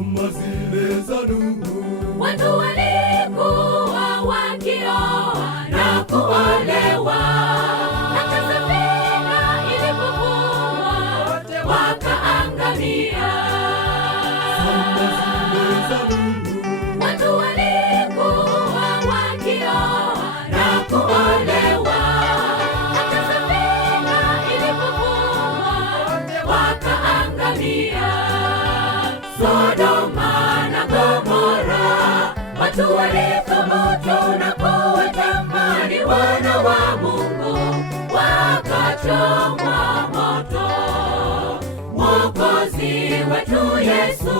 kama zile za Nuhu. Watu walikuwa wakioa na kuolewa, hata safina ilipofungwa wakaangamia. Kama zile za Nuhu. Watu walikuwa wakioa na kuolewa, hata safina ilipofungwa wakaangamia. Sodoma na Gomora, watu walithubutu na kuwatamani wana wa Mungu, wakachomwa moto. Mwokozi wetu Yesu,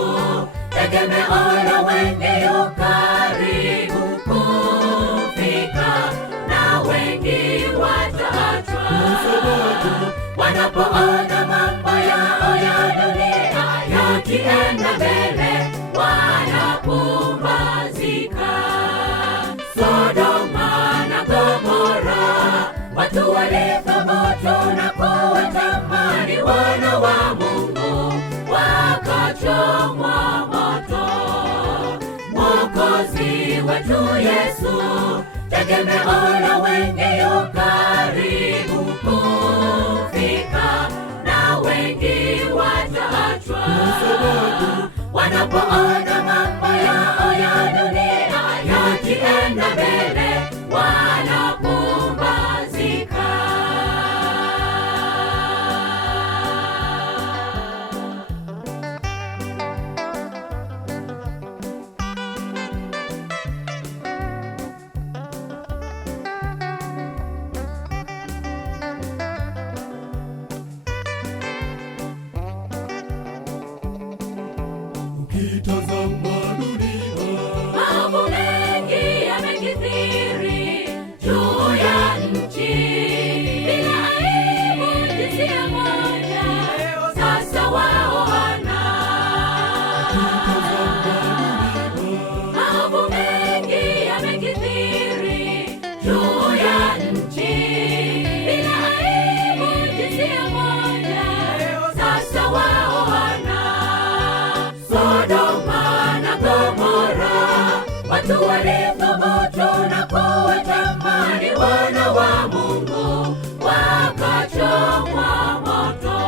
tegemeo la wengi, yu karibu kufika, na wengi wataachwa wanapoona mambo yao ya dunia yakienda mbele, wanapumbazika. Sodoma na Gomora, watu walithubutu na kuwatamani wana wa Mungu, wakachomwa moto. Mwokozi wetu Yesu, tegemeo la wengi, yu karibu kufika, na wengi wataachwa wanapoona mambo yao ya dunia yakienda mbele, wanapumbazika. Ukitazama dunia, Mambo mengi yamekithiri juu ya nchi, bila aibu jinsia moja sasa waoana. Mambo mengi yamekithiri juu ya nchi, bila aibu jinsia moja sasa waoana. Sodoma na Gomora, watu walithubutu na kuwatamani wana wa Mungu, wakachomwa moto.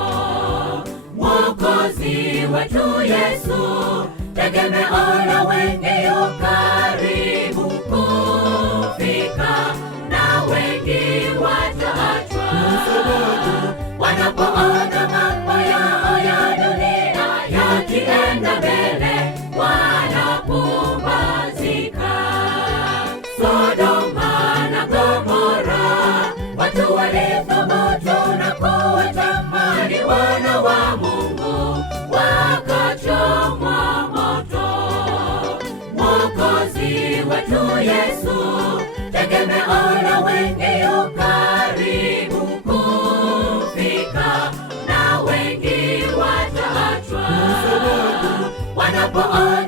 Mwokozi wetu Yesu, tegemeo la wengi, yu karibu kufika, na wengi wataachwa wanapoona mambo yao ya dunia yakienda mbele, wanapumbazika. Sodoma na Gomora, watu walithubutu na kuwatamani wana wa Mungu, wakachomwa moto. Mwokozi wetu Yesu, tegemeo la wengi, yu karibu kufika, na wengi wataachwa wanapoona